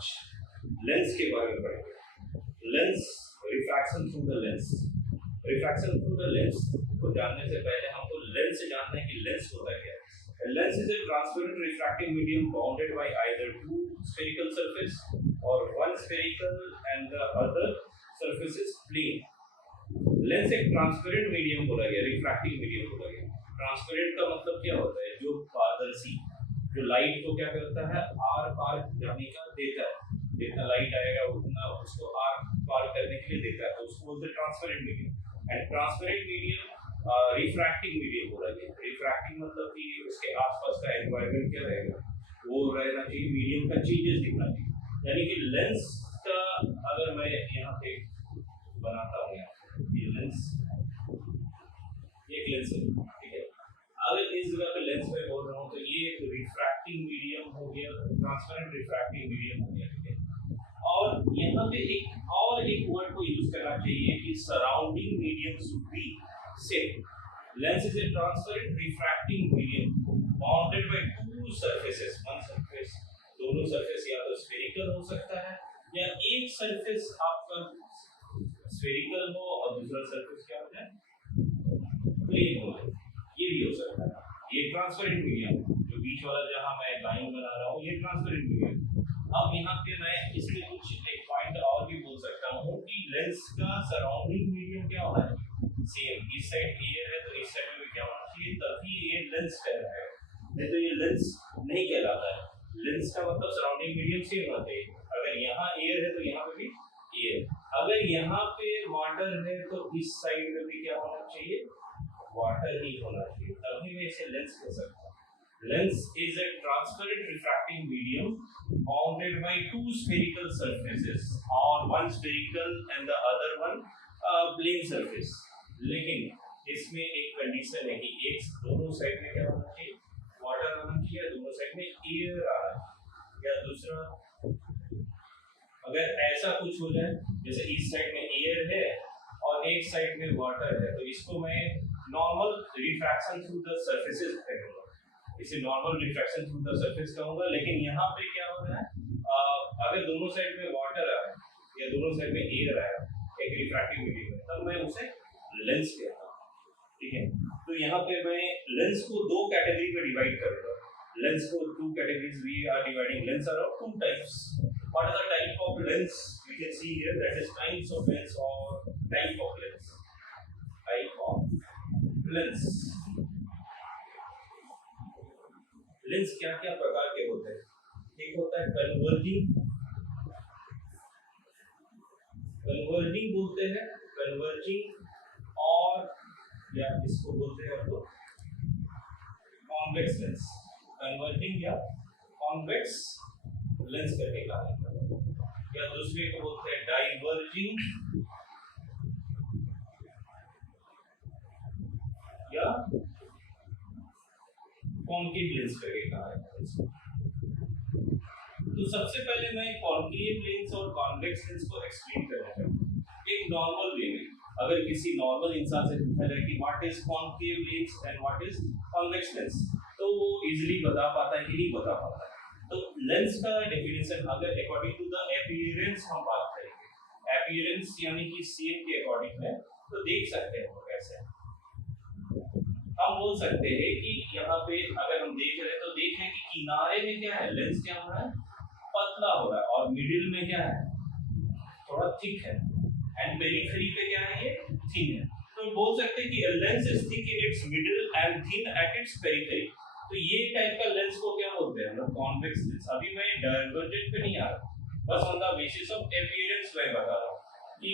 आज लेंस के बारे में पढ़ेंगे। Lens, refraction through the lens. Refraction through the lens को जानने से पहले हमको लेंस जानना है कि लेंस होता क्या है। Lens is a transparent refracting medium bounded by either two spherical surface or one spherical and the other surface is plane। Lens एक ट्रांसपेरेंट मीडियम बोला गया, रिफ्रैक्टिंग मीडियम बोला गया। ट्रांसपेरेंट का मतलब क्या होता है? जो पारदर्शी, जो लाइट को क्या करता है, आर पार जाने का देता है। जितना लाइट आएगा उतना उसको आर पार करने के लिए देता है, तो उसको बोलते हैं transparent medium. And transparent medium refracting medium बोला गया। रिफ्रैक्टिंग मतलब कि उसके आसपास का एनवायरनमेंट क्या रहेगा, वो रहना चाहिए, मीडियम का चेंजेस दिखना चाहिए। यानी कि लेंस का अगर मैं यहाँ पे बनाता हूँ, ये लेंस, एक लेंस है, ठीक है। अगर इस जगह पे लेंस पे बोल रहा हूँ तो ये एक रिफ्रैक्टिंग मीडियम हो गया, ट्रांसपेरेंट रिफ्रैक्टिंग मीडियम हो गया, ठीक है। और यहाँ पे एक वर्ड को यूज करना चाहिए कि surrounding medium should be same. Lens is a transparent refracting medium bounded by two surfaces. One surface, दोनों सरफेस या तो स्फेरिकल हो सकता है या एक सरफेस आपका स्फेरिकल हो और दूसरा सरफेस क्या हो जाए, प्लेन हो जाए, ये भी हो सकता है। ये ट्रांसपेरेंट मीडियम, जो बीच वाला जहां मैं लाइन बना रहा हूँ, ये ट्रांसपेरेंट मीडियम। अब यहाँ पे मैं इसमें कुछ एक पॉइंट और भी बोल सकता हूँ कि लेंस का सराउंडिंग मीडियम क्या होना चाहिए, सेम। इस साइड एयर है तो इस साइड में भी क्या होना चाहिए, तभी ये लेंस कहलाता है, नहीं तो ये लेंस नहीं कहलाता है। लेंस का मतलब सराउंडिंग मीडियम सेम होना चाहिए। अगर यहाँ एयर है तो यहाँ पे भी एयर, अगर यहाँ पे वाटर है तो इस साइड में भी क्या होना चाहिए, वाटर ही होना चाहिए, तभी मैं इसे लेंस कह सकता हूँ। Lens is a transparent refracting medium bounded by two spherical surfaces or one spherical and the other one plane surface। लेकिन इसमें एक कंडीशन है कि एक दोनों साइड में क्या होना चाहिए, वाटर होना चाहिए, दोनों साइड में एयर आना चाहिए। या दूसरा, अगर ऐसा कुछ हो जाए जैसे इस साइड में एयर है और एक साइड में वाटर है, तो इसको मैं normal refraction through the surfaces कहूंगा, इसे normal refraction through the surface कहूंगा। लेकिन यहाँ पे क्या हो रहा है, अगर दोनों साइड में वाटर आया या दोनों साइड में एयर आया एक रिफ्रैक्टिव मीडियम में, तब मैं उसे लेंस कहता हूँ, ठीक है। तो यहाँ पे मैं लेंस को दो कैटेगरी में डिवाइड करूंगा। लेंस को two categories we are dividing lens are of two types. What are the type of lens we can see here? That is kinds of lens or type of lens. Type of lens. Lens क्या क्या प्रकार के होते हैं? एक होता है converging बोलते हैं, कन्वर्जिंग, और या इसको बोलते हैं तो कॉन्वेक्स लेंस। कन्वर्जिंग या कॉन्वेक्स लेंस करके कहा जाता है, या दूसरे को बोलते हैं डाइवर्जिंग या कॉन्केव लेंस करके कहा जाता है। तो सबसे पहले मैं कॉन्केव लेंस और कॉन्वेक्स लेंस को एक्सप्लेन करना चाहूंगा एक नॉर्मल वे में। अगर किसी नॉर्मल इंसान से पूछा जाए कि what is concave lens and what is convex lens, तो वो इजीली बता पाता है कि नहीं बता पाता है। तो लेंस का डेफिनेशन अगर अकॉर्डिंग टू द अपीयरेंस हम बात करेंगे, अपीयरेंस यानी कि शेप के अकॉर्डिंग है, तो देख सकते हैं वो कैसे। हम बोल सकते हैं कि यहाँ पे अगर हम देख रहे हैं तो देखें कि किनारे में क्या है, लेंस क्या हो रहा है, पतला हो रहा है, और मिडिल में क्या है, थोड़ा थिक है, एंड पेरिफेरी पे क्या है, ये थिन है। तो हम बोल सकते हैं कि lens is thick in its middle and thin at its periphery. तो ये टाइप का लेंस को क्या बोलते हैं, मतलब कॉन्वेक्स लेंस। अभी मैं डाइवर्जेंट पे नहीं आ रहा, बस on the basis of appearance मैं बता रहा हूँ कि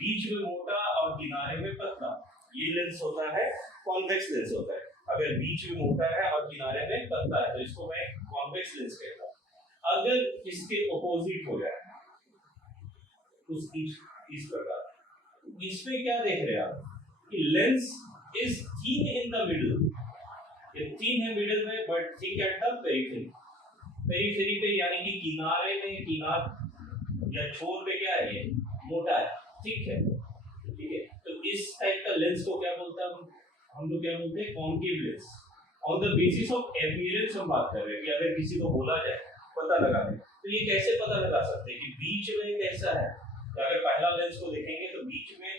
बीच में मोटा और किनारे में पतला, ये लेंस होता है कॉन्वेक्स लेंस होता है। अगर बीच में मोटा है और किनारे में पतला है तो इसको मैं कॉन्वेक्स लेंस कहता हूँ। अगर इसके ऑपोजिट हो जाए उस इस प्रकार, इसमें क्या देख रहे हैं आप कि lens is thin in the middle, ये थिन है मिडिल में but thick at the periphery. Periphery पे यानी कि किनारे में, किनार या छोर पे क्या है, ये मोटा है, थिक है, ठीक है। तो इस टाइप का लेंस को क्या बोलते हैं हम लोग क्या बोलते हैं, concave lens. On the basis of appearance हम बात कर रहे हैं कि अगर किसी को बोला जाए, पता लगा दें तो ये कैसे पता लगा सकते हैं कि बीच में कैसा है? तो अगर पहला लेंस को देखेंगे तो बीच में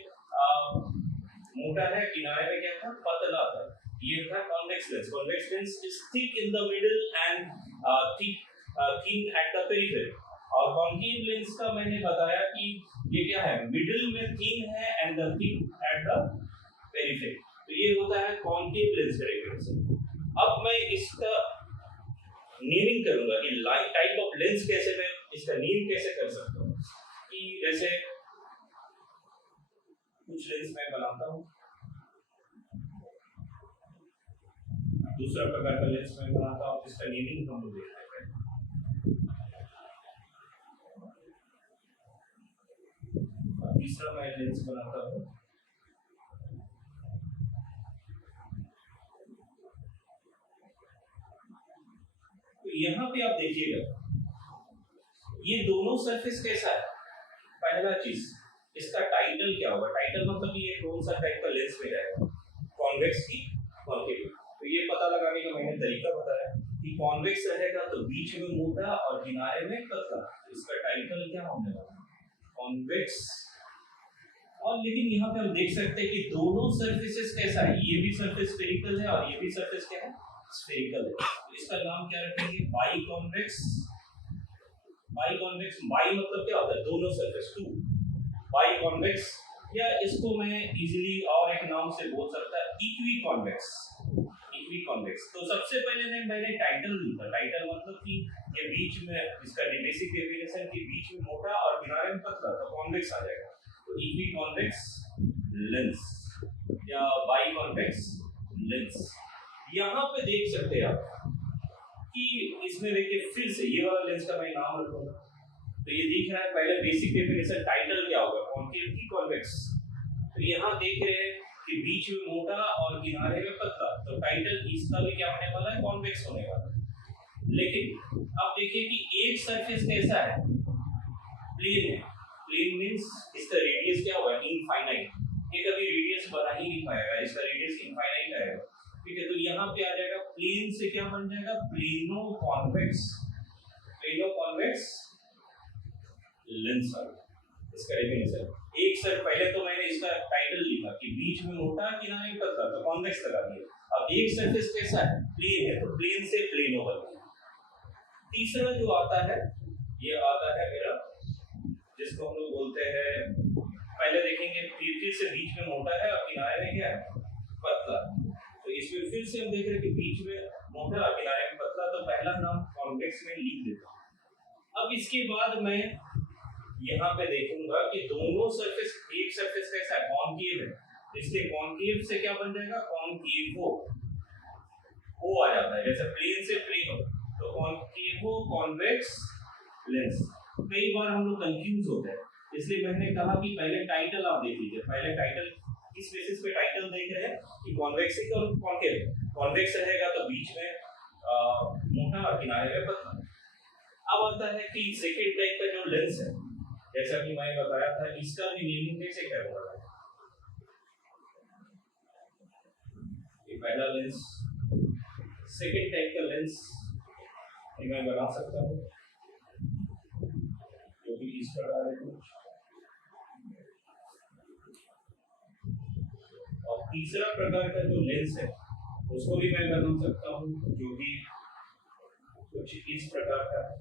मोटा है, किनारे में क्या था, पतला था। ये था convex lens. Convex lens is thick in the middle and thin at the periphery. और कॉन्केव लेंस का मैंने बताया कि ये क्या है, मिडिल में थिन है and the thin at the periphery. तो ये होता है कॉन्केव लेंस का डेफिनेशन। अब मैं इसका नेमिंग करूंगा कि टाइप ऑफ लेंस कैसे मैं इसका नेम कैसे कर सकता हूँ। कि जैसे कुछ लेंस मैं बनाता हूँ, दूसरा प्रकार का लेंस मैं बनाता हूँ, इसका नेमिंग हम लोग देखते हैं। तीसरा मैं लेंस बनाता हूँ, तो यहाँ पे आप देखिएगा ये दोनों सरफेस कैसा है। पहला चीज इसका टाइटल क्या होगा। टाइटल मतलब ये कौन सा टाइप का लेंस में जाएगा, कॉन्वेक्स की कॉन्केव। तो ये पता लगाने का मैंने तरीका बताया कि कॉन्वेक्स रहेगा तो बीच में मोटा और किनारे में पतला। इसका टाइटल क्या होने वाला, कॉन्वेक्स। और लेकिन यहाँ पे हम देख सकते हैं कि दोनों सरफेसेस कैसा है, ये भी सरफेस स्फेरिकल है और ये भी सरफेस क्या है, स्फेरिकल है। तो इसका नाम क्या रखेंगे, by convex. By convex, by मतलब क्या होता है, दोनों सरफेस, टू। बाई कॉन्वेक्स, या इसको मैं इजीली और एक नाम से बोल सकता है, इक्वी कॉन्वेक्स। Equi convex. तो सबसे पहले मैंने टाइटल लिखा। टाइटल मतलब कि ये बीच में, इसका बेसिक डेफिनेशन कि बीच में मोटा और किनारे में पतला, तो कॉन्वेक्स आ जाएगा। तो इक्वी कॉन्वेक्स लेंस या बाई कॉन्वेक्स लेंस। यहाँ पे देख सकते हैं आप कि इसमें देखिए फिर से ये वाला लेंस का मैं नाम रखूंगा। तो ये दिख रहा है, पहले बेसिक डेफिनेशन टाइटल क्या होगा, कॉन्केव की कॉन्वेक्स। तो यहाँ देख रहे हैं कि बीच में मोटा और किनारे में पतला, तो टाइटल इसका भी क्या होने वाला है, कॉन्वेक्स होने वाला है। लेकिन अब देखिए कि एक सरफेस कैसा है, प्लेन है। प्लेन मींस इसका रेडियस क्या होगा, इनफाइनाइट। ये कभी रेडियस बढ़ा ही नहीं पाएगा, इसका रेडियस इनफाइनाइट आएगा। ठीक है, तो यहाँ पे आ जाएगा प्लेन से क्या बन जाएगा, plano convex. Plano convex lens. इसका डेफिनेशन एक सर पहले तो मैंने इसका टाइटल लिखा कि बीच में मोटा किनारे में पतला, तो कॉन्वेक्स लगा दिया। अब एक सरफेस कैसा है, प्लेन है, तो प्लेन से प्लेनो बन गया। तीसरा जो आता है, ये आता है मेरा, जिसको हम लोग बोलते हैं, पहले देखेंगे फिर से बीच में मोटा है और किनारे में क्या है, पतला। तो इसमें फिर से हम देख रहे हैं कि बीच में मोटा और किनारे में पतला, तो पहला नाम कॉन्वेक्स में लिख देता हूं। अब इसके बाद मैं यहाँ पे देखूंगा कि दोनों सरफेस, एक सरफेस कैसा है, कॉन्केव है, इसलिए कॉन्केव से क्या बन जाएगा, कॉन्केवो। वो आ जाता है, जैसे प्लेन से प्लेनो, तो कॉन्केवो कॉन्वेक्स लेंस। कई बार हम लोग कंफ्यूज होते हैं, इसलिए मैंने कहा कि पहले टाइटल आप देख लीजिए। पहले टाइटल किस बेसिस पे टाइटल देख रहे हैं कि कॉन्वेक्स और कॉन्केव। कॉन्वेक्स रहेगा तो बीच में मोटा और किनारे में पतला। अब आता है कि सेकंड टाइप का जो लेंस है, जैसा कि मैंने बताया था, इसका भी नेमिंग कैसे करूंगा। ये पहला लेंस, सेकंड टाइप का लेंस मैं बना सकता हूँ, जो कि इस प्रकार है कुछ। और तीसरा प्रकार का जो लेंस है उसको भी मैं बना सकता हूँ, जो कि कुछ इस प्रकार का है।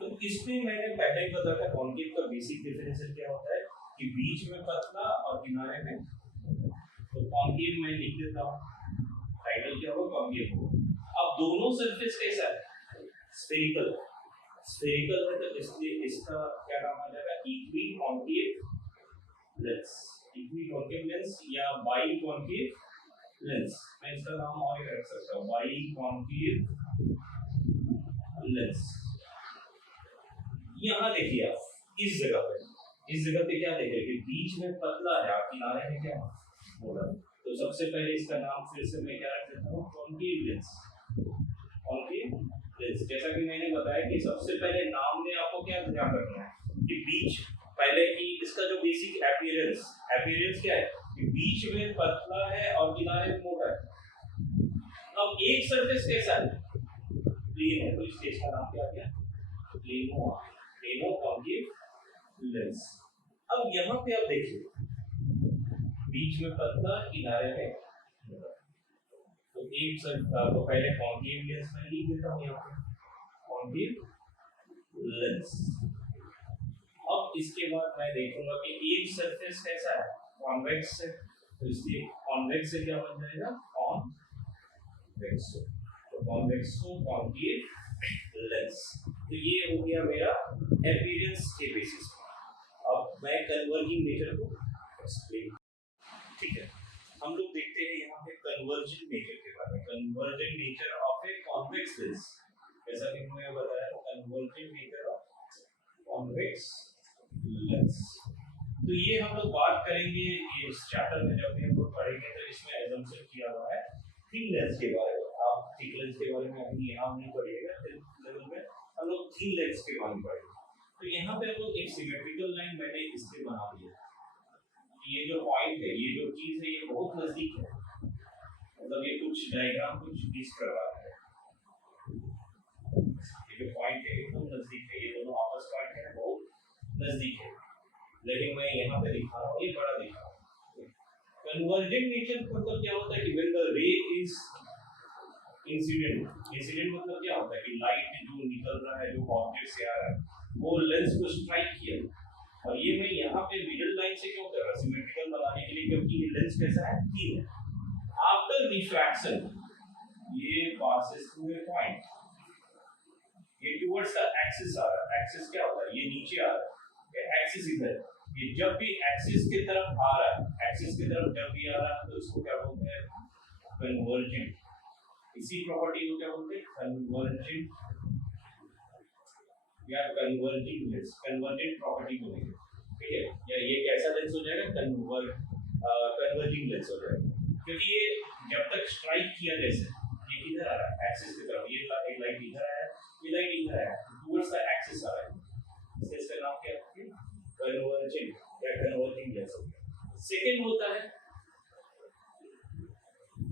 तो इसमें मैंने पहले ही बताया था कॉन्केव का बेसिक डेफिनेशन क्या होता है कि बीच में पतला और किनारे में, तो कॉन्केव मैं लिख देता हूँ। टाइटल क्या होगा, कॉन्केव। अब दोनों सरफेस कैसा है, स्फेरिकल। स्फेरिकल है तो इसलिए इसका क्या नाम आ जाएगा, equi concave lens. Equi concave lens या बाई कॉन्केव लेंस। मैं इसका नाम और रख सकता हूँ, बाई कॉन्केव लेंस। यहाँ देखिए आप इस जगह पे क्या देख रहे हैं कि बीच में पतला है और किनारे में क्या मोटा। तो सबसे पहले इसका नाम फिर से मैं क्या रख देता हूँ, कॉन्केव लेंस। Concave lens. जैसा कि मैंने बताया कि सबसे पहले नाम में आपको क्या ध्यान रखना है कि बीच पहले की इसका जो बेसिक अपीयरेंस क्या है कि बीच में पतला है और किनारे मोटा है। अब एक सरफेस कैसा है, प्लेन है, तो इस केस का नाम क्या गया, प्लेनो कॉन्केव लेंस। अब यहाँ पे आप देखिए बीच में पतला किनारे में, तो एक तो पहले कॉन्केव लेंस में लिख देता हूँ यहाँ पे कॉन्केव लेंस। अब इसके बाद मैं देखूंगा कि एक सरफेस कैसा है, कॉन्वेक्स है, तो इसलिए कॉन्वेक्स से क्या बन जाएगा, कॉन्वेक्सो, तो कॉन्वेक्सो कॉन्केव लेंस। तो ये हो गया मेरा अपीयरेंस के बेसिस पर। अब मैं कन्वर्जिंग नेचर को एक्सप्लेन, ठीक है। हम लोग देखते हैं यहाँ पे कन्वर्जेंट नेचर के बारे में, convergent nature of a convex lens. जैसा कि मैंने बताया convergent nature of convex lens. तो ये हम लोग बात करेंगे ये इस चैप्टर में, जब भी हम लोग पढ़ेंगे तो इसमें एजम्पशन किया हुआ है थिन लेंस के बारे में। आप थिक लेंस के बारे में अभी यहाँ नहीं पढ़िएगा, लेवल में हम लोग थिन लेंस के बारे में पढ़ेंगे। तो यहाँ पे हम लोग एक सिमेट्रिकल लाइन मैंने इसलिए बना दिया, ये जो पॉइंट है, ये जो चीज है, ये बहुत नजदीक है, मतलब ये कुछ डायग्राम कुछ डिस कर रहा है, ये जो पॉइंट है एकदम नजदीक है, ये दोनों आपस पॉइंट है बहुत नजदीक है, लेकिन मैं यहाँ पे दिखा रहा हूँ ये बड़ा दिखा रहा हूँ। कन्वर्जेंट नेचर मतलब क्या होता है कि व्हेन द रे इज इंसिडेंट मतलब क्या होता है कि लाइट जो निकल रहा है, जो ऑब्जेक्ट से आ रहा है, वो लेंस को स्ट्राइक किया। और ये मैं यहाँ पे मिडिल लाइन से क्यों कर रहा हूँ सिमेट्रिकल बनाने के लिए, क्योंकि ये लेंस कैसा है, थिन है। आफ्टर रिफ्रैक्शन ये पासेस थ्रू ए पॉइंट, ये टुवर्ड्स द एक्सिस आ रहा है, एक्सिस क्या होता है, ये नीचे आ रहा है, एक्सिस इधर, ये जब भी एक्सिस की तरफ आ रहा है, एक्सिस की तरफ जब भी आ रहा है तो इसको क्या बोलते हैं, कन्वर्जेंट। इसी प्रॉपर्टी को क्या बोलते हैं, कन्वर्जेंट या कन्वर्जिंग लेंस, कन्वर्जेंट प्रॉपर्टी को लेंगे, ठीक है। या ये कैसा लेंस हो जाएगा, कन्वर्जिंग लेंस हो जाएगा, क्योंकि ये जब तक स्ट्राइक किया जैसे ये किधर आ रहा है, एक्सिस की तरफ, ये एक लाइट इधर आया, ये लाइट इधर आया, टुवर्ड्स द एक्सिस आ रहा है, इसका नाम क्या है, कन्वर्जेंट या कन्वर्जिंग लेंस। सेकंड होता है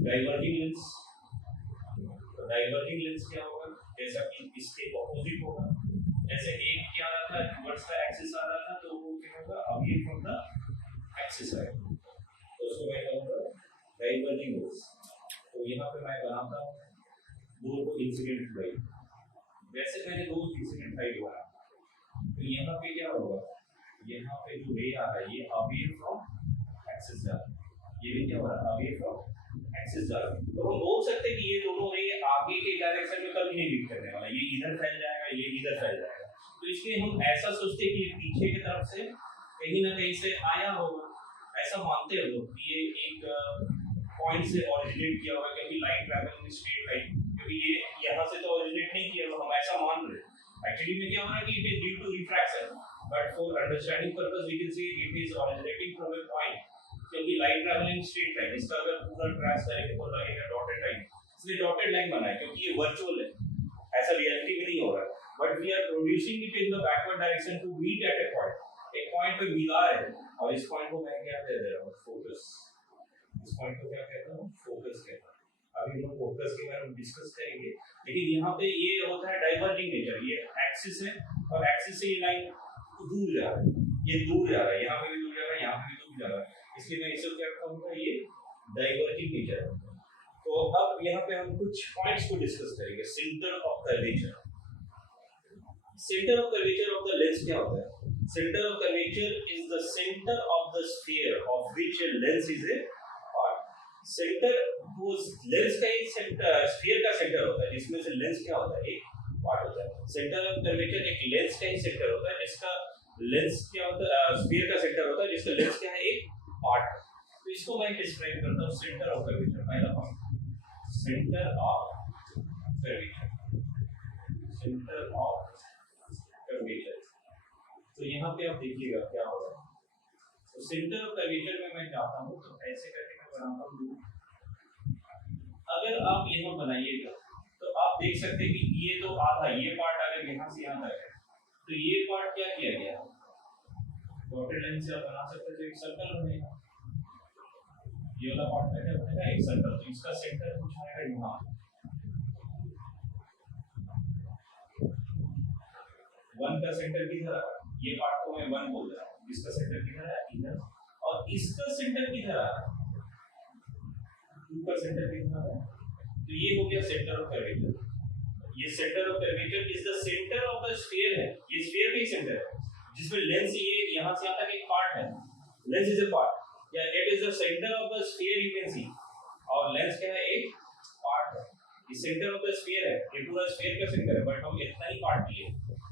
डाइवर्जिंग लेंस। तो डाइवर्जिंग लेंस क्या होगा, जैसा कि इसके ऑपोजिट होगा, जैसे एक क्या आ रहा था, टुवर्ड्स द एक्सिस आ रहा था, तो वो क्या होगा, अवे फ्रॉम द एक्सिस आएगा, तो उसको मैं कहूंगा डाइवर्जिंग लेंस। तो यहाँ पे मैं बनाता हूँ दो को इंसिडेंट लाइट, वैसे मैंने दो इंसिडेंट लाइट बनाया, तो यहाँ पे क्या होगा, यहाँ पे जो रे आ रहा है ये अवे फ्रॉम एक्सिस जा रहा है, ये भी क्या हो रहा है, अवे फ्रॉम एक्सिस जा रहा है। तो हम बोल सकते हैं कि ये दोनों रे आगे के डायरेक्शन में कभी नहीं मीट करने वाला, ये इधर फैल जाएगा, ये इधर फैल जाएगा, तो इसलिए हम ऐसा सोचते हैं कि ये पीछे की तरफ से कहीं ना कहीं से आया होगा, ऐसा मानते हैं लोग कि ये एक पॉइंट से ओरिजिनेट किया होगा, क्योंकि लाइट ट्रैवलिंग स्ट्रेट लाइन, क्योंकि ये यहाँ से तो ओरिजिनेट नहीं किया, हम ऐसा मान रहे हैं। एक्चुअली में क्या हो रहा है कि it is due to refraction, but for understanding purpose we can say it is originating from a point, क्योंकि लाइट ट्रैवलिंग स्ट्रेट लाइन, इसका अगर पूरा ट्रेस करेंगे तो लगेगा डॉटेड लाइन, इसलिए डॉटेड लाइन बना है, क्योंकि ये वर्चुअल है, ऐसा रियलिटी में नहीं हो रहा है, but we are producing it in the backward direction to meet at a point, एक पॉइंट पे मिला है, और इस पॉइंट को मैं क्या दे रहा हूँ, फोकस, इस पॉइंट को क्या कहता हूँ, फोकस कहता हूँ। अभी हम लोग फोकस के बारे में डिस्कस करेंगे, लेकिन यहाँ पे ये होता है डाइवर्जिंग नेचर, ये एक्सिस है और एक्सिस से ये लाइन दूर जा रहा है, ये दूर जा रहा है, यहाँ पे भी दूर जा रहा है, यहाँ पे भी दूर जा रहा है, इसलिए मैं इसे क्या कहूँगा, ये डाइवर्जिंग नेचर है। तो अब यहाँ पे हम कुछ पॉइंट्स को डिस्कस करेंगे। Centre of curvature, centre of curvature of the lens क्या होता है, centre of curvature is the centre of the sphere of which a lens is a part. Centre वो लेंस का एक सेंटर, स्फीयर का centre होता है, जिसमें से लेंस क्या होता है, एक पार्ट होता है। सेंटर ऑफ कर्वेचर एक लेंस का ही सेंटर होता है, जिसका लेंस क्या होता है, स्फीयर का सेंटर होता है, जिसका लेंस क्या है, एक पार्ट। तो इसको मैं डिस्क्राइब करता हूँ, सेंटर ऑफ कर्वेचर, पहला point centre of curvature, centre of curvature. तो यहाँ पे आप देखिएगा क्या होगा, तो सेंटर ऑफ कर्वेचर में मैं चाहता हूँ, तो ऐसे करके मैं बनाता हूँ, अगर आप यहाँ बनाइएगा तो आप देख सकते हैं कि ये तो आधा, ये पार्ट अगर यहाँ से यहाँ तक है, तो ये पार्ट क्या किया गया, डॉटेड लाइन से आप बना सकते हो, तो एक सर्कल बनेगा। ये वाला पार्ट का क्या बनेगा, एक सर्कल। तो इसका सेंटर कुछ आएगा यहाँ, वन का सेंटर किधर आ रहा है, ये पार्ट को मैं वन बोल रहा हूँ, इसका सेंटर किधर है, इधर, और इसका सेंटर किधर आ रहा है, टू का सेंटर किधर आ रहा है। तो ये हो गया सेंटर ऑफ कर्वेचर। ये centre of curvature is the centre of the sphere है, ये स्फीयर का ही सेंटर है, जिसमें लेंस ये यहाँ से यहाँ तक एक पार्ट है, लेंस इज अ पार्ट, या it is the centre of the sphere, you can see. और लेंस क्या है, एक पार्ट है, ये सेंटर ऑफ द स्फीयर है, ये पूरा स्फीयर का सेंटर है, बट हम इतना ही पार्ट लिए,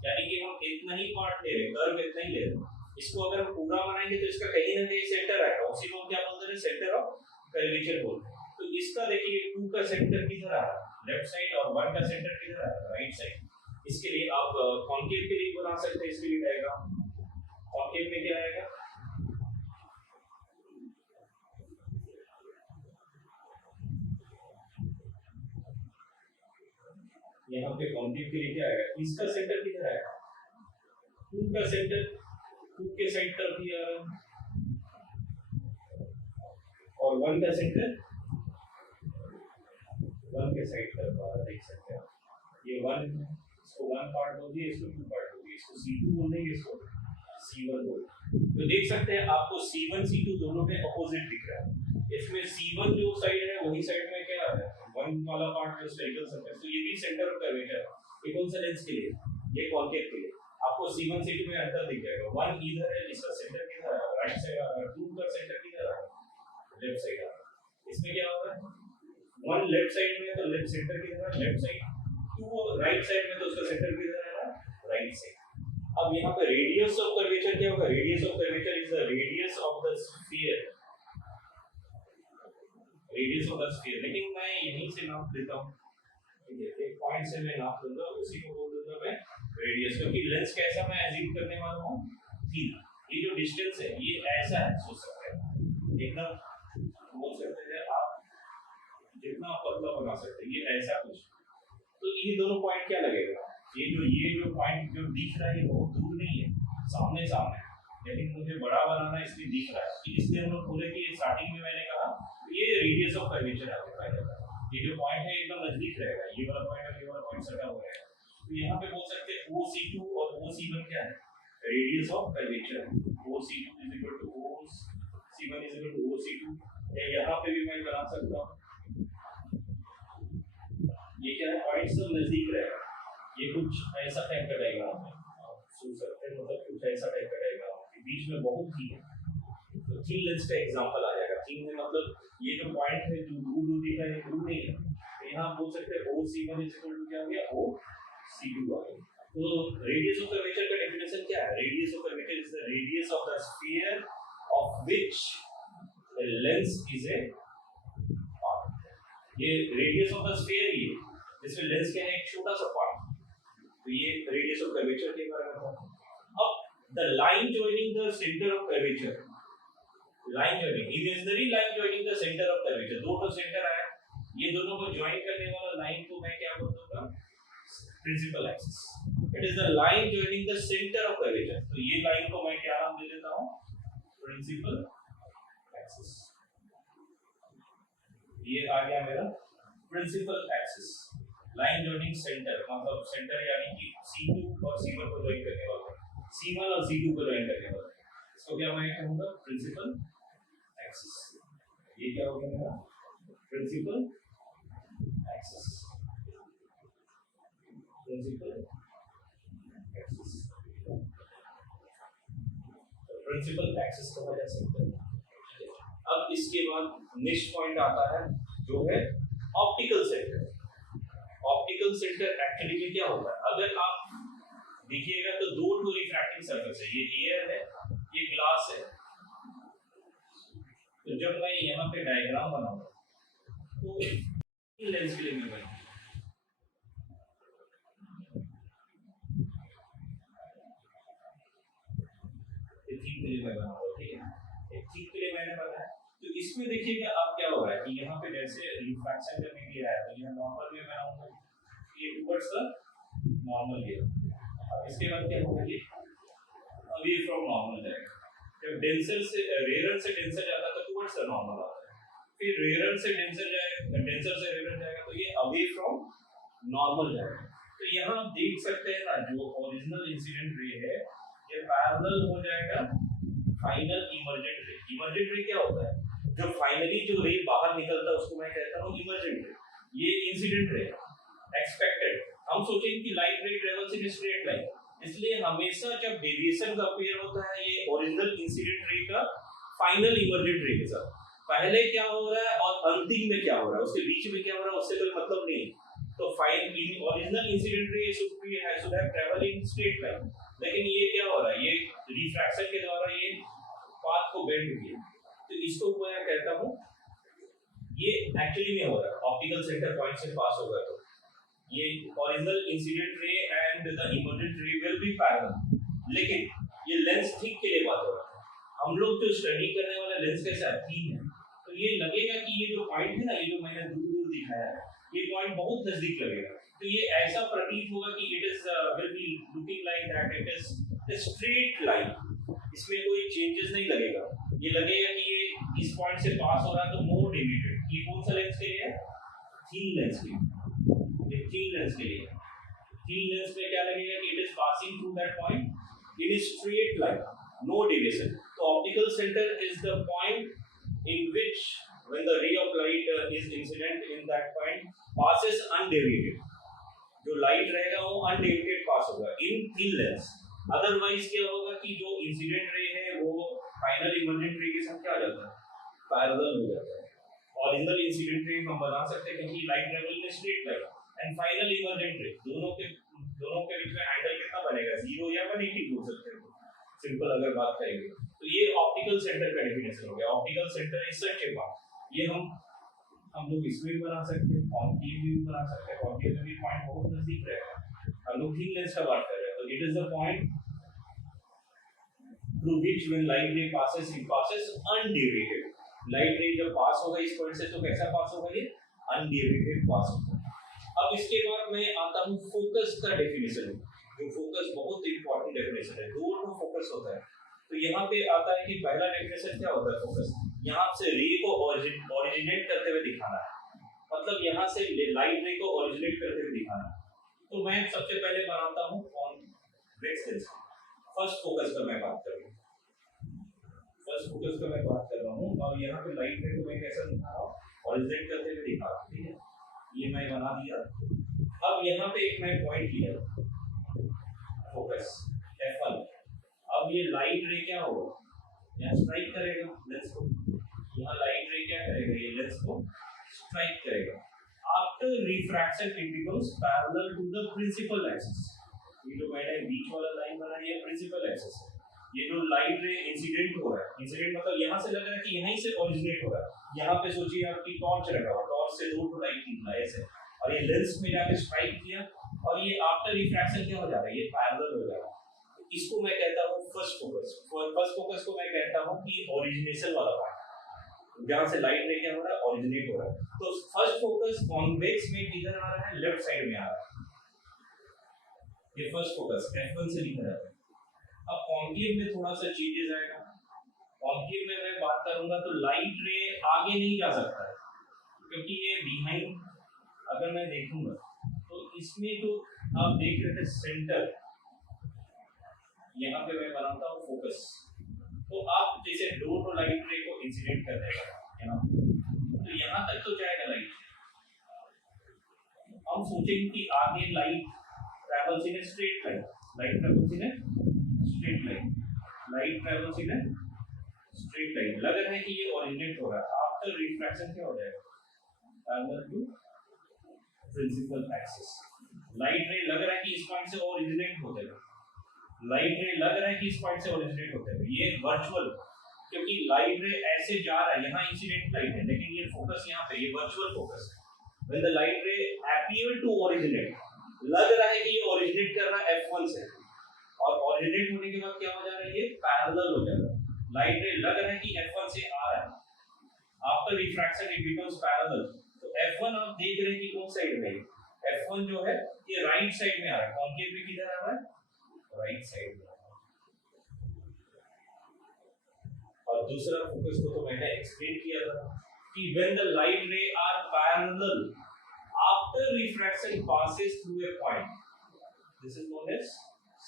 यानी कि हम इतना ही पार्ट ले रहे, कर्व इतना ही ले रहे। इसको अगर हम पूरा बनाएंगे तो इसका कहीं ना कहीं सेंटर आएगा, उसी को क्या बोलते हैं, सेंटर ऑफ कर्वेचर बोलते हैं। तो इसका देखिए, टू का सेंटर किधर आ रहा है, लेफ्ट साइड, और वन का सेंटर किधर आ रहा है, राइट साइड। इसके लिए आप कॉन्केव के लिए बना सकते हैं, इसके लिए डायग्राम कॉन्केव में क्या आएगा, यहाँ पे कॉन्केव के लिए क्या आएगा, इसका सेंटर किधर आएगा, टू का सेंटर, टू के सेंटर भी आ रहा है, और वन का सेंटर, वन के साइड पर देख सकते हैं, ये वन, इसको वन पार्ट बोल दिए, इसको टू पार्ट बोल दिए, इसको C2 बोल देंगे, इसको C1 बोल देंगे। तो देख सकते हैं आपको C1 C2 दोनों में अपोजिट दिख रहा है। इसमें C1 जो साइड है वही साइड में क्या है, वन वाला पार्ट जो स्फेरिकल सरफेस, तो ये भी सेंटर ऑफ कर्वेचर है। ये कौन सा लेंस के लिए, ये कॉन्केव के लिए। आपको C1 C2 में अंतर दिख जाएगा, वन इधर है, इसका सेंटर किधर है, राइट साइड आ रहा है, टू का सेंटर किधर आ रहा है, लेफ्ट साइड आ रहा है। इसमें क्या हो रहा है, वन लेफ्ट साइड में तो लेफ्ट सेंटर किधर है, left side, to right side में तो उसका सेंटर किधर है, राइट साइड। अब यहाँ पे रेडियस ऑफ कर्वेचर क्या होगा, radius of curvature is the radius of the sphere, radius of the sphere. लेकिन मैं यहीं से नाप देता हूँ, ठीक है, एक पॉइंट से मैं नाप दूंगा, उसी को बोल दूंगा मैं रेडियस, क्योंकि लेंस कैसा मैं एज्यूम करने वाला हूँ, थीटा। ये जो डिस्टेंस है ये ऐसा है, सोच सकते हैं एकदम, बोल सकते हैं आप जितना पतला बना सकते हैं, ये ऐसा कुछ। तो ये दोनों पॉइंट क्या लगेगा, ये जो पॉइंट जो दिख रहा है ये बहुत दूर नहीं है, सामने सामने, लेकिन मुझे बड़ा बनाना इसलिए दिख रहा है, इसलिए हम लोग बोले कि स्टार्टिंग में मैंने कहा ये रेडियस ऑफ कर्वेचर आ गया, ये जो पॉइंट है एकदम नजदीक रहेगा, ये वाला पॉइंट और ये वाला पॉइंट सटा हो रहेगा। तो यहाँ पे बोल सकते हैं OC2 और OC1 क्या है, radius of curvature, OC2 is equal to OC1 is equal to OC2। या यहाँ पे भी मैं बना सकता हूँ, ये क्या है, पॉइंट सब नजदीक रहेगा, ये कुछ ऐसा टाइप का डायग्राम है, आप सोच सकते हैं, मतलब कुछ ऐसा टाइप का डायग्राम है, बीच में बहुत थीन है, तो थीन लेंस का एग्जांपल आ जाएगा। थीन में मतलब ये जो पॉइंट है जो दूर दूर दिख रहा है, दूर नहीं है, तो यहाँ आप बोल सकते हैं OC1 इज इक्वल टू क्या हो गया, OC2 आ गया। तो रेडियस ऑफ कर्वेचर का डेफिनेशन क्या है, radius of curvature is the radius of the sphere of which the lens is a part. ये रेडियस ऑफ द स्फीयर ही है, जिसमें लेंस क्या है, एक छोटा सा पार्ट। तो ये रेडियस ऑफ कर्वेचर के बारे में था। अब the line joining the centre of curvature, line joining, imaginary line joining the centre of curvature, दो तो सेंटर आया, ये दोनों को ज्वाइन करने वाला लाइन को मैं क्या बोल दूंगा, principal axis. It is the line joining the centre of curvature, तो ये लाइन को मैं क्या नाम दे देता हूं, प्रिंसिपल एक्सिस। ये आ गया मेरा principal axis, line joining centre, मतलब सेंटर यानी कि C2 और C1 को ज्वाइन करने वाला, C1 और C2 को ज्वाइन करने वाला, इसको क्या मैं कहूंगा, प्रिंसिपल एक्सिस। ये क्या हो गया मेरा, principal axis, principal axis, principal axis कहा जा सकता है। अब इसके बाद नेक्स्ट पॉइंट आता है जो है optical centre. Optical centre actually में क्या होता है, अगर आप देखिएगा तो दो रिफ्रैक्टिंग सरफेस है, ये एयर है, ये ग्लास है। तो जब मैं यहाँ पे डायग्राम बनाऊंगा तो लेंस के लिए मैं बनाऊंगा, ठीक के लिए मैं बनाऊंगा, ठीक है, ठीक के लिए मैंने बनाया। तो इसमें देखिएगा आप क्या हो रहा है कि यहाँ पे जैसे रिफ्रैक्शन करने के लिए आया, तो यहाँ नॉर्मल में बनाऊंगा, ये टुवर्ड्स द नॉर्मल व्यू। अब इसके बाद क्या होगा, ये अवे फ्रॉम नॉर्मल जाएगा, जब डेंसर से रेयर से डेंसर जाता है तो टुवर्ड्स द नॉर्मल आता है, फिर रेयर से डेंसर जाएगा, डेंसर से रेयर जाएगा तो ये अवे फ्रॉम नॉर्मल जाएगा। तो यहाँ आप देख सकते हैं ना, जो ओरिजिनल इंसिडेंट रे है ये पैरेलल हो जाएगा फाइनल इमर्जेंट रे। इमर्जेंट रे क्या होता है, जो फाइनली जो रे बाहर निकलता है उसको मैं कहता हूँ इमर्जेंट रे। ये इंसिडेंट रे एक्सपेक्टेड, हम सोचेंगे कि light ray travels in straight line, इसलिए हमेशा जब डेविएशन अपीयर होता है ये ओरिजिनल इंसिडेंट रे का फाइनल इमर्जेंट रे के साथ, पहले क्या हो रहा है और अंतिम में क्या हो रहा है, उसके बीच में क्या हो रहा है उससे कोई मतलब नहीं। तो final original incident ray should have travel in straight line, लेकिन ये क्या हो रहा है, ये रिफ्रैक्शन के द्वारा ये पाथ को बेंड किया। तो इसको मैं कहता हूँ ये एक्चुअली में हो रहा है ऑप्टिकल सेंटर पॉइंट से पास होगा, तो ये original incident ray and the emergent रे विल बी पैरेलल, लेकिन ये लेंस थिक के लिए बात हो रहा है। हम लोग जो स्टडी करने वाला लेंस कैसा है, थीन है, तो ये लगेगा कि ये जो पॉइंट है ना, ये जो मैंने दूर दूर दिखाया है, ये पॉइंट बहुत नजदीक लगेगा, तो ये ऐसा प्रतीत होगा कि it is will be looking like that it is straight line, इसमें कोई चेंजेस नहीं लगेगा। ये लगेगा कि ये इस पॉइंट से पास हो रहा है तो मोर डेविएटेड। ये कौन सा लेंस के लिए है, थीन लेंस के लिए। ये थीन लेंस के लिए, थीन लेंस में क्या लगेगा कि it is passing through that point in straight line, no deviation. तो optical centre is the point in which when the ray of light is incident in that point passes undeviated, जो light रहेगा वो undeviated पास होगा इन thin lens. Otherwise क्या होगा कि जो incident ray है वो फाइनल इमर्जेंट रे के साथ क्या आ जाता है, पैरेलल हो जाता है। ओरिजिनल इंसिडेंट रे हम बना सकते हैं क्योंकि light travel in straight line, and final emergent रे दोनों के बीच में एंगल कितना बनेगा, 0 या 180 बोल सकते हैं सिंपल अगर बात करेंगे। तो ये ऑप्टिकल सेंटर का डेफिनेशन हो गया। Optical centre is such A point, ये हम लोग इसमें भी बना सकते हैं, कॉन्केव भी बना सकते हैं, कॉन्केव में भी पॉइंट बहुत नजदीक रहेगा। हम लोग थिन लेंस का बात कर रहे हैं, तो it is the point through which when light ray passes it passes undeviated. Light रे जब पास होगा इस पॉइंट से तो कैसा पास होगा, ये अनडेविएटेड पास होगा। अब इसके बाद मैं आता हूँ फोकस का डेफिनेशन, जो फोकस बहुत इंपॉर्टेंट डेफिनेशन है, दो फोकस होता है। तो यहाँ पे आता है कि पहला डेफिनेशन क्या होता है फोकस, यहाँ से रे को ओरिजिनेट करते हुए दिखाना है, मतलब यहाँ से लाइट रे को ओरिजिनेट करते हुए दिखाना है। तो मैं सबसे पहले बनाता हूँ कॉन्वेक्स लेंस। फर्स्ट फोकस का मैं बात कर रहा हूँ, फर्स्ट फोकस का मैं बात कर रहा हूँ, और यहाँ पे लाइट रे को मैं कैसा दिखा रहा हूँ, ओरिजिनेट करते हुए दिखा रहा हूँ, ठीक है, ये मैं बना दिया। अब यहाँ पे एक मैं पॉइंट लिया फोकस F1, अब ये लाइट रे क्या होगा, यहाँ स्ट्राइक करेगा लेंस को, यहाँ लाइट रे क्या करेगा, ये लेंस को स्ट्राइक करेगा। After refraction it becomes parallel to the principal axis. ये जो मैंने बीच वाला लाइन बनाई है प्रिंसिपल एक्सिस है। ये जो लाइट रे इंसिडेंट हो रहा है, इंसिडेंट मतलब यहाँ से लग रहा है कि यहीं से ओरिजिनेट हो रहा है। यहाँ पे सोचिए आपकी टॉर्च रखा हुआ, टॉर्च से दो लाइट निकला ऐसे, और ये लेंस में जाके स्ट्राइक किया, और ये आफ्टर रिफ्रैक्शन क्या हो जा रहा है, ये पैरेलल हो जा रहा है। इसको मैं कहता हूँ फर्स्ट फोकस। फर्स्ट फोकस को मैं कहता हूँ कि ओरिजिनेशन वाला पार्ट, जहाँ से लाइट रे क्या हो रहा है, ओरिजिनेट हो रहा है। तो फर्स्ट फोकस कॉन्वेक्स में किधर आ रहा है, लेफ्ट साइड में आ रहा है। ये फर्स्ट फोकस F1 से लिखा जाता है। अब कॉन्केव में थोड़ा सा चेंजेस आएगा। कॉन्केव में मैं बात करूंगा तो लाइट रे आगे नहीं जा सकता है, क्योंकि ये बिहाइंड, अगर मैं देखूंगा तो इसमें तो आप देख रहे थे सेंटर, यहाँ पे मैं बनाता हूँ फोकस। तो आप जैसे दो तो लाइट रे को इंसिडेंट कर देगा यहाँ, तो यहाँ तक तो जाएगा लाइट। हम सोचेंगे कि आगे लाइट ट्रैवल्स इन स्ट्रेट लाइन, लाइट ट्रैवल्स इन स्ट्रेट लाइन, लाइट ट्रैवल्स इन स्ट्रेट लाइन। लग रहा है कि ये ओरिजिनेट हो रहा है, आफ्टर रिफ्रैक्शन क्या हो जाएगा, parallel to principal axis. Light ray लग रहा है कि इस पॉइंट से ओरिजिनेट हो जाएगा, लाइट रे लग रहा है कि इस पॉइंट से ओरिजिनेट होते हैं। ये वर्चुअल, क्योंकि लाइट रे ऐसे जा रहा है, यहाँ इंसिडेंट लाइट है, लेकिन ये फोकस यहाँ पे, ये वर्चुअल फोकस है। When the light ray appear to originate, लग रहा है कि ये ओरिजिनेट कर रहा है F1 से, और ओरिजिनेट होने के बाद क्या हो जा रहा है, ये पैरेलल हो जा रहा है। लाइट रे लग रहा है कि F1 से आ रहा है, after refraction it becomes parallel. तो F1 आप देख रहे हैं कि कौन साइड में है, F1 जो है ये राइट साइड में आ रहा है, कॉन्केव में किधर आ रहा है, राइट साइड में। और दूसरा फोकस को तो मैंने एक्सप्लेन किया था कि when the light ray are parallel after refraction passes through a point, this is known as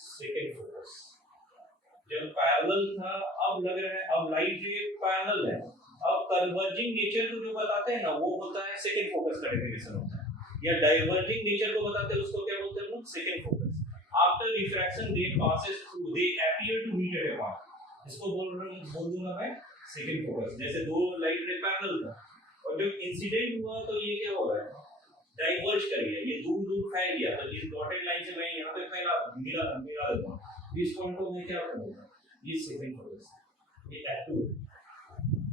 second focus. जब पैरेलल था, अब लग रहा है अब लाइट रे पैरेलल है, अब कन्वर्जिंग नेचर को जो बताते हैं ना वो होता है सेकंड फोकस का डेफिनेशन होता है, या डाइवर्जिंग नेचर को बताते हैं उसको क्या बोलते हैं लोग, second focus. After refraction they passes through, they appear to meet at a point, इसको बोल दूंगा मैं सेकंड फोकस. जैसे दो लाइट रे पैरेलल था और जब इंसिडेंट हुआ तो ये क्या हो रहा है, डाइवर्ज कर गया, ये दूर दूर फैल गया. तो इस डॉटेड लाइन से मैं यहाँ पे फैला मिला देता हूँ, इस पॉइंट को मैं क्या करूँगा, ये सेकंड फोकस, ये F2,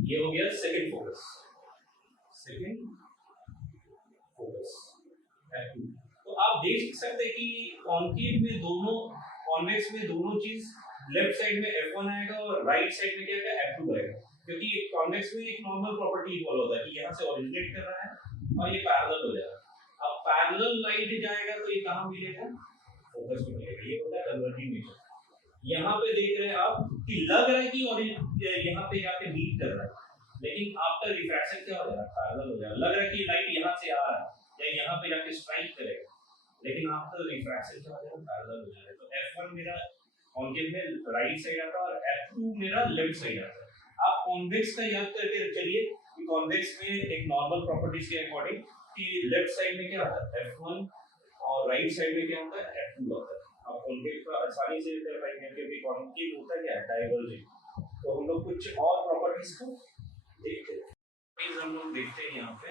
ये हो गया second focus, second focus F2. तो आप देख सकते हैं कि कॉन्केव में दोनों, कॉन्वेक्स में दोनों चीज लेफ्ट साइड में F1 आएगा और राइट साइड में क्या आएगा, F2 आएगा, क्योंकि कॉन्वेक्स में एक नॉर्मल प्रॉपर्टी फॉलो होता है कि यहाँ से ओरिजिनेट कर रहा है और ये पैरेलल हो जाएगा. अब पैरेलल लाइट जाएगा तो ये कहाँ मिलेगा, फोकस में मिलेगा. ये होता है कन्वर्जिंग नेचर. यहाँ पे देख रहे हैं आप कि लग रहा है कि और यहाँ पे जाके मीट कर रहा है, लेकिन आपका रिफ्रैक्शन क्या हो जाएगा, पैरेलल हो जाएगा. लग रहा है कि लाइट यहाँ से आ रहा है या यहाँ पे जाके स्ट्राइक करेगा, लेकिन आपका रिफ्रैक्शन क्या हो जाएगा, पैरेलल हो जाएगा. तो F1 मेरा कॉन्केव में राइट साइड आता है और F2 मेरा लेफ्ट साइड आता है. आप कॉन्वेक्स का याद करके चलिए कि कॉन्वेक्स में एक नॉर्मल प्रॉपर्टीज के अकॉर्डिंग कि लेफ्ट साइड में क्या आता है, F1, और राइट साइड में क्या होता है, F2 आता है. आप कॉन्वेक्स का आसानी से कर पाएंगे क्योंकि कॉन्केव होता है क्या, डाइवर्जिंग. तो हम लोग कुछ और प्रॉपर्टीज को देखते हैं. प्लीज हम लोग देखते हैं यहाँ पे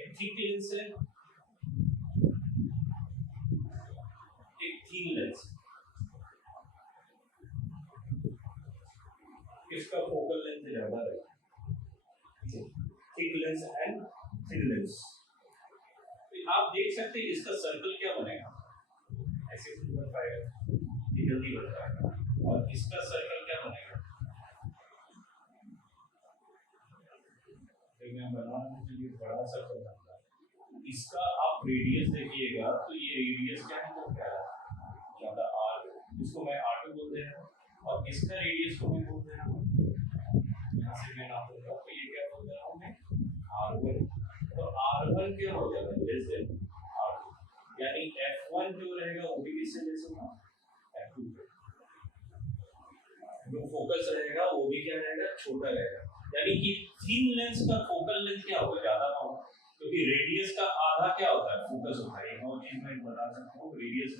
एक थिक लेंस है, एक थीन लेंस. इसका फोकल लेंथ ज्यादा है, thick lens and thin lens. आप देख सकते हैं इसका सर्कल क्या बनेगा, ऐसे बन पाएगा, ये जल्दी बन पाएगा. और इसका सर्कल क्या बनेगा, मैं बना मुझे बड़ा सर्कल बनता है. इसका आप रेडियस देखिएगा तो ये रेडियस क्या है, तो क्या है ज्यादा R, इसको मैं R2 बोल दे रहा हूँ, और इसका रेडियस को मैं बोल दे रहा हूँ, यहाँ से मैं नाप दूंगा तो ये क्या बोल रहा हूँ मैं, R1. तो R1 क्या हो जाएगा, लेस देन R2, यानी F1 जो रहेगा वो भी किससे लेस होगा, F2 पे. जो फोकस रहेगा वो भी क्या रहेगा, छोटा रहेगा. यानी कि थिन लेंस का फोकल लेंथ क्या होगा, ज्यादा होगा, क्योंकि रेडियस का आधा क्या होता है, फोकस होता है. एक और चीज मैं बता सकता हूँ, रेडियस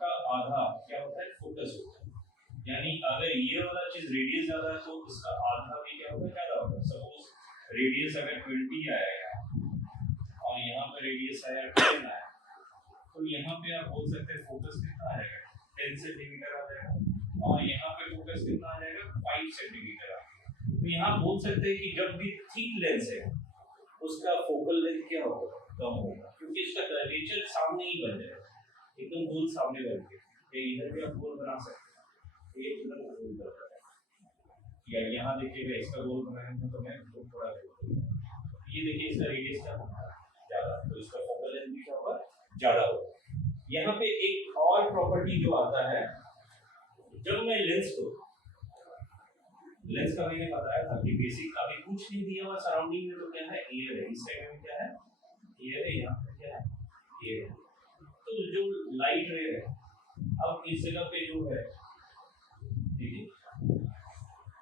का आधा क्या होता है, फोकस होता है. यानी अगर ये वाला चीज रेडियस ज्यादा है तो इसका आधा भी क्या होगा, ज्यादा होगा. सपोज रेडियस अगर 20 आएगा और यहाँ पे रेडियस आया 10 आया, तो यहाँ पे आप बोल सकते हैं फोकस कितना आएगा, 10 सेंटीमीटर आ जाएगा, और यहाँ पे फोकस कितना आ जाएगा, 5 सेंटीमीटर आ जाएगा. तो यहाँ बोल सकते हैं कि जब भी थिक लेंस है उसका फोकल लेंथ क्या होगा, कम होगा, क्योंकि इसका कर्वेचर सामने ही बन जाएगा, एकदम गोल सामने बन के. इधर भी आप गोल बना सकते हैं, एक इधर गोल बना सकते हैं, या यहाँ देखिएगा इसका गोल बनाएंगे तो मैं थोड़ा ये देखिए इसका रेडियस क्या होगा, ज्यादा, तो इसका फोकल लेंथ भी क्या होगा, ज्यादा होगा. यहाँ पे एक और प्रॉपर्टी जो आता है, जब मैं लेंस का मैंने बताया था कि बेसिक अभी कुछ नहीं दिया हुआ सराउंडिंग में, तो क्या है, एयर है. इस साइड में क्या है, एयर है, यहाँ पे क्या है, एयर है. तो जो लाइट रे है, अब इस जगह पे जो है, देखिए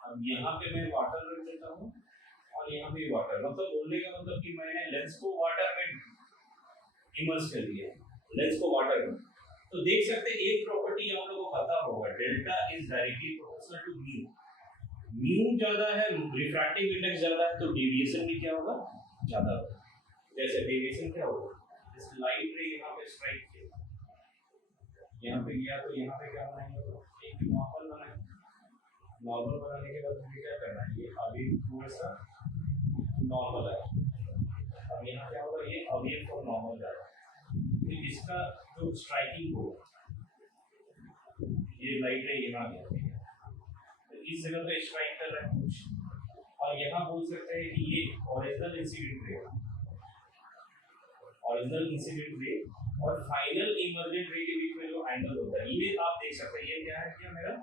अब यहाँ पे मैं वाटर रख देता हूँ और यहाँ पे वाटर, मतलब बोलने का मतलब कि मैंने लेंस को वाटर में इमर्स कर दिया, लेंस को वाटर में. तो देख सकते हैं एक प्रॉपर्टी आप लोगों को पता होगा, delta is directly proportional to mu. Mu ज्यादा है, रिफ्रैक्टिव इंडेक्स ज्यादा है, तो डेविएशन भी क्या होगा, ज्यादा होगा. जैसे डेविएशन क्या होगा, इस लाइट रे यहाँ पे स्ट्राइक किया, यहाँ पे गया तो यहाँ पे क्या बनाएंगे, एक नॉर्मल बनाएंगे. नॉर्मल बनाने के बाद मुझे क्या करना है, ये अभी थोड़ा सा नॉर्मल है, अब यहाँ क्या होगा, ये अभी तो नॉर्मल जा रहा है. तो इसका जो स्ट्राइकिंग होगा, ये लाइट रे यहाँ गया, तो इस जगह पे स्ट्राइक कर रहा है कुछ, और यहाँ बोल सकते हैं कि ये original incident ray, original incident ray, और फाइनल इमर्जेंट रे के बीच में जो एंगल होता है, ये आप देख सकते हैं, ये क्या है, क्या मेरा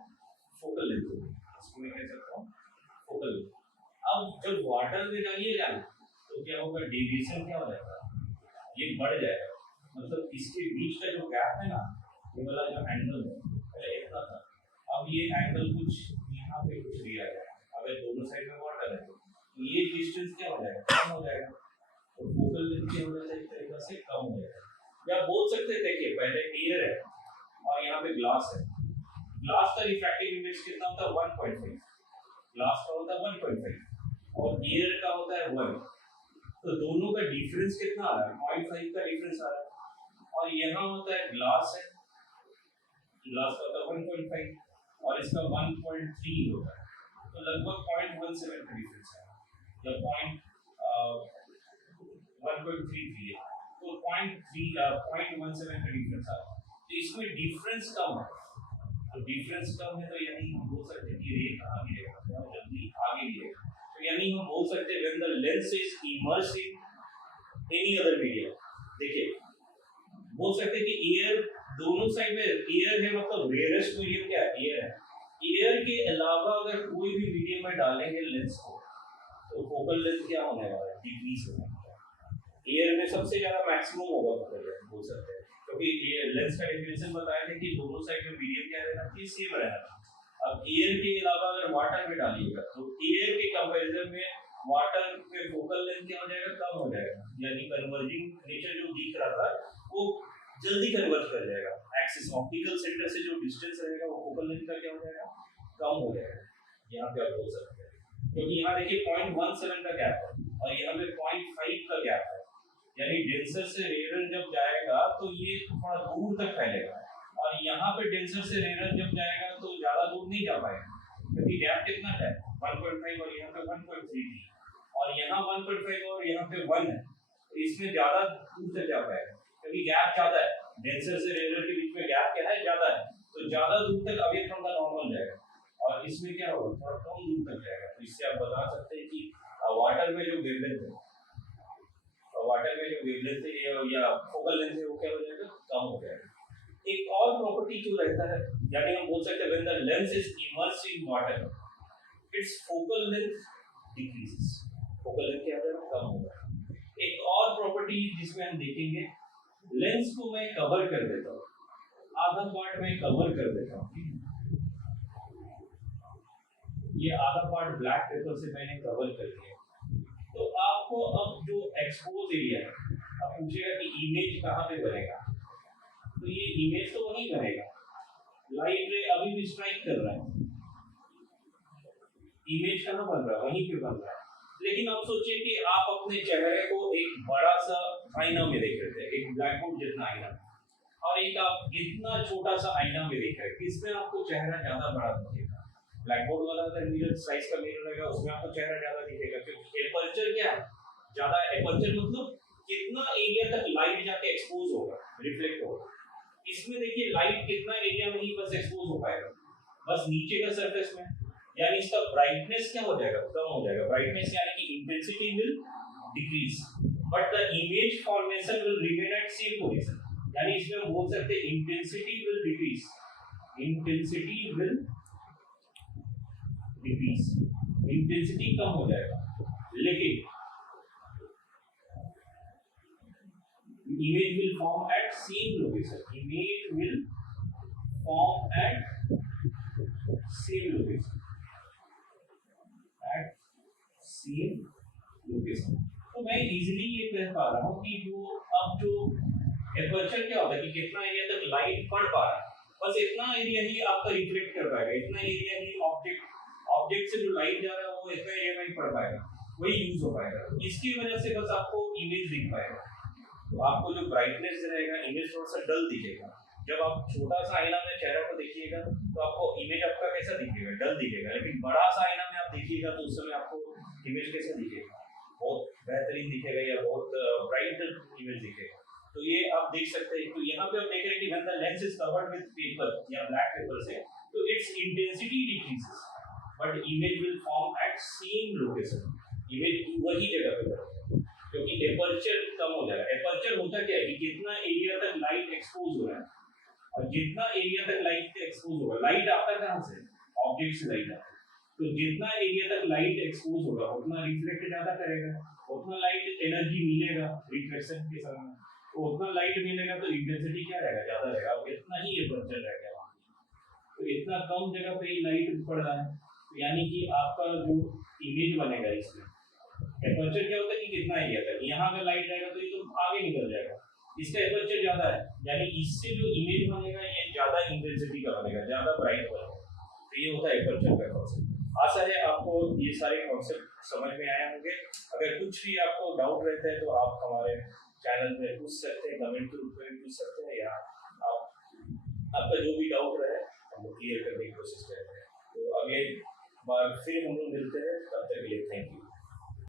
फोकल लेंथ है, इसको मैं कह सकता हूँ फोकल लेंथ। अब जब वाटर में डालिएगा तो क्या होगा, डेविएशन क्या हो जाएगा, ये बढ़ जाएगा, मतलब इसके बीच का जो गैप है ना, ये वाला जो एंगल है पहले इतना था, अब ये एंगल कुछ यहाँ पे कुछ दिया है, अगर दोनों साइड में वाटर है तो ये डिस्टेंस क्या हो जाएगा, कम हो जाएगा, तो फोकल लेंथ क्या हो जाएगा, एक तरीके से कम हो जाएगा। या बोल सकते हैं, देखिए पहले एयर है और यहाँ पे ग्लास है, ग्लास का रिफ्रैक्टिव इंडेक्स कितना होता है, 1.5, ग्लास का होता है 1.5 और एयर का होता है 1, तो दोनों का डिफरेंस कितना आ रहा है, 0.5 का डिफरेंस आ रहा है। और यहाँ होता है ग्लास है, ग्लास का होता है 1.5 और इसका 1.3 होता है, तो लगभग 0.17 का डिफरेंस है, या 1.33 है, तो 0.17 का डिफरेंस आ रहा है, तो इसमें डिफरेंस कम है, तो डिफरेंस कम है, तो यानी हम बोल सकते हैं कि रे कहाँ गिरेगा, बहुत जल्दी आगे गिरेगा, तो यानी हम बोल सकते हैं when the lens is immersed in any other medium. देखिए बोल सकते हैं कि एयर दोनों साइड में एयर है, मतलब रेयरेस्ट मीडियम क्या है, एयर है, एयर के अलावा अगर कोई भी मीडियम में डालेंगे लेंस को तो फोकल लेंथ क्या होने वाला है, डिक्रीज होने वाला है। एयर में सबसे ज्यादा मैक्सिमम होगा फोकल लेंथ, बोल सकते हैं, क्योंकि ये लेंस का डेफिनेशन बताया था कि दोनों साइड में मीडियम क्या रहना चाहिए, सेम रहना। अब एयर के अलावा अगर वाटर में डालिएगा तो एयर के कंपैरिजन में वाटर पे फोकल लेंथ क्या हो जाएगा, कम हो जाएगा, यानी कन्वर्जिंग नेचर जो दिख रहा था वो जल्दी कन्वर्ज कर जाएगा, एक्सिस ऑप्टिकल सेंटर से जो डिस्टेंस रहेगा वो फोकल लेंथ का क्या हो जाएगा, कम हो जाएगा। यहाँ पे आप बोल सकते हैं, क्योंकि यहाँ देखिए 0.17 का गैप है और यहाँ पे 0.5 का गैप है, यानी डेंसर से रेयर जब जाएगा तो ये थोड़ा दूर तक फैलेगा, और यहाँ पे डेंसर से रेयर जब जाएगा तो ज्यादा दूर नहीं जा पाएगा, क्योंकि गैप कितना है 1.5 और यहाँ पे 1.3 और यहाँ 1.5 और यहाँ पे 1 है, तो इसमें ज्यादा दूर तक जा पाएगा, क्योंकि गैप ज्यादा है, डेंसर से रेयर के बीच में गैप क्या है, ज्यादा है, तो ज्यादा दूर तक अवे फ्रॉम द नॉर्मल जाएगा, और इसमें क्या होगा, थोड़ा कम दूर तक जाएगा। तो इससे आप बता सकते हैं कि वाटर में जो वेवलेंथ है, वाटर में जो वेवलेंथ है या फोकल लेंथ है वो क्या हो जाएगा, कम हो जाएगा। एक और प्रॉपर्टी जो रहता है, यानी हम बोल सकते हैं when the lens is immersed in water it's focal length decreases, focal length क्या होगा, कम होगा। एक और प्रॉपर्टी जिसमें हम देखेंगे, लेंस को मैं कवर कर देता हूँ, आधा पार्ट मैं कवर कर देता हूँ, ये आधा पार्ट ब्लैक पेपर से मैंने कवर कर दिया, तो आपको अब जो एक्सपोज एरिया है, अब पूछेगा कि इमेज कहाँ पे बनेगा, तो ये इमेज तो वहीं बनेगा, लाइट रे अभी भी स्ट्राइक कर रहा है, इमेज कहाँ बन रहा है, वहीं पे बन रहा है। लेकिन अब सोचिए कि आप अपने चेहरे को एक बड़ा सा आईना में देख रहे थे, एक ब्लैक बोर्ड जितना आईना, और एक आप इतना छोटा सा आईना में देख रहे हैं, किसमें आपको चेहरा ज्यादा बड़ा दिखेगा, ब्लैक बोर्ड वाला अगर मिरर साइज का मिरर रहेगा उसमें आपको चेहरा ज्यादा दिखेगा, क्योंकि एपर्चर क्या है, ज्यादा एपर्चर मतलब कितना एरिया तक लाइट जाके एक्सपोज होगा, रिफ्लेक्ट होगा। इसमें देखिए लाइट कितना एरिया में ही बस एक्सपोज हो पाएगा, बस नीचे का सरफेस में, यानी इसका ब्राइटनेस क्या हो जाएगा, कम हो जाएगा, ब्राइटनेस यानी कि intensity will decrease, but the image formation will remain at same position, यानी इसमें हम बोल सकते हैं intensity will decrease, intensity will decrease, intensity कम हो जाएगा, लेकिन image will form at same location, image will form at same location, at same location। तो मैं इजीली ये कह पा रहा हूँ कि जो अब जो एपर्चर क्या होता है कि कितना एरिया तक लाइट पड़ पा रहा है, बस इतना एरिया ही आपका रिफ्लेक्ट कर पाएगा, इतना एरिया ही ऑब्जेक्ट से जो लाइट जा रहा है वो इतना एरिया में ही पड़ पाएगा, वही यूज हो पाएगा, इसकी वजह से बस आपको इमेज दिख पाएगा। तो आपको जो ब्राइटनेस रहेगा, इमेज थोड़ा सा डल दिखेगा, जब आप छोटा सा आईना में चेहरे को देखिएगा तो आपको इमेज आपका कैसा दिखेगा, डल दिखेगा, लेकिन बड़ा सा आईना में आप देखिएगा तो उस समय आपको इमेज कैसा दिखेगा, बहुत बेहतरीन दिखेगा या बहुत ब्राइट इमेज दिखेगा। तो ये आप देख सकते हैं, तो यहाँ पे आप देख रहे हैं कि when the lens is covered with paper या ब्लैक पेपर से, तो its intensity decreases but image will form at same location, image वही जगह पे बनेगा, क्योंकि एपर्चर कम हो जाएगा। एपर्चर होता क्या है कि कितना एरिया तक लाइट एक्सपोज हो रहा है, और जितना एरिया तक लाइट एक्सपोज होगा, लाइट आता कहाँ से, ऑब्जेक्ट से लाइट आता है, तो जितना एरिया तक लाइट एक्सपोज होगा उतना रिफ्लेक्ट ज्यादा करेगा, उतना लाइट एनर्जी मिलेगा रिफ्लेक्शन के समय, तो उतना लाइट मिलेगा तो इंटेंसिटी क्या रहेगा, ज्यादा रहेगा, और इतना ही एपर्चर रहेगा वहाँ। तो इतना कम जगह पे ही लाइट पड़ रहा है, तो यानी कि आपका जो इमेज बनेगा इसमें, एपर्चर क्या होता है कि कितना एरिया तक, यहाँ अगर लाइट रहेगा तो ये तो आगे निकल जाएगा, इसका एपर्चर ज्यादा है, यानी इससे जो इमेज बनेगा ये ज्यादा इंटेंसिटी का बनेगा, ज्यादा ब्राइट बनेगा। तो ये होता है एपर्चर का कॉन्सेप्ट। आशा है आपको ये सारे कॉन्सेप्ट समझ में आए होंगे। अगर कुछ भी आपको डाउट रहता है तो आप हमारे चैनल पे पूछ सकते हैं, कमेंट के रूप में पूछ सकते हैं, या आपका जो भी डाउट रहे हम लोग क्लियर करने की कोशिश करेंगे। तो अगले बार फिर हम लोग मिलते हैं, तब तक के लिए